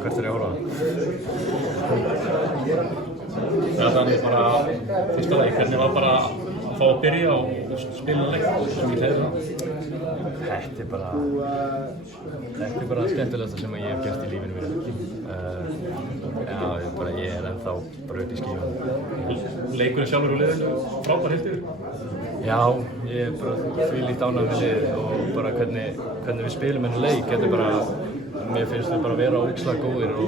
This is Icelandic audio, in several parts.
Hvert er ég að horfa? Þannig bara fyrsta leik, hvernig var bara að fá að byrja og spila leik sem ég hleyði það? Þetta er bara skemmtilegasta sem ég hef gert í lífinu mínu. Ég er ennþá bara upp í skífunum. Leikurinn sjálfur og liðinu, frábær heilt yfir? Já, ég er bara þvílíkt ánægður með liðið og bara hvernig við spilum þennan leik. Þetta er bara, mér finnst við bara að vera ógeðslega góðir og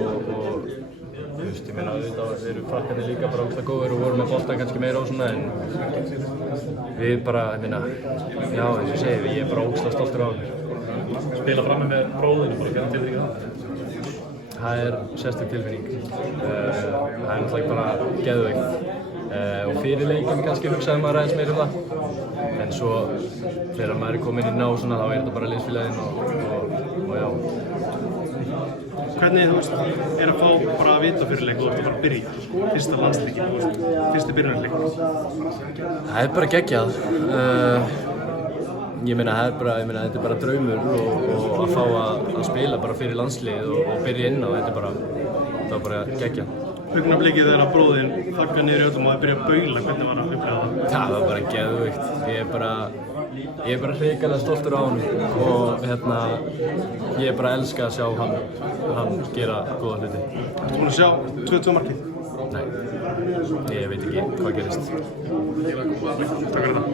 ég meina auðvitað eru frakkarnir líka bara ógeðslega góðir og voru með boltan kannski meira og svona en við bara, ég meina, já eins og ég segi, ég er bara ógeðslega stoltur á okkur. Spila frammi með bróðinu, bara hvernig tilfinning það? Það er sérstök tilfinning. Það er náttúrulega bara geðveikt. Og fyrir leikinn kannski hugsaði maður aðeins meira það. En svo þegar maður er kominn inn á svona þá er þetta bara liðsfélaginn og já. Hvernig er að fá bara að vita fyrir leik og þú ert að fara að byrja? Fyrsta landsleikin, fyrsti byrjunarleikur? Það er bara geggjað. Ég meina þetta er bara draumur og að fá að spila bara fyrir landslið og byrja inn á þetta er bara geggjað. Augnablikið þegar bróðinn þaggar niður í öllum og það byrja að baula, hvernig var það að upplifa það? Það var bara geðveikt. Ég er bara hrikalega stoltur á honum og ég er bara að elska að sjá hann gera góða hluti. Ertu búinn að sjá 2-2 markið? Nei, ég veit ekki hvað gerist. Takk fyrir það.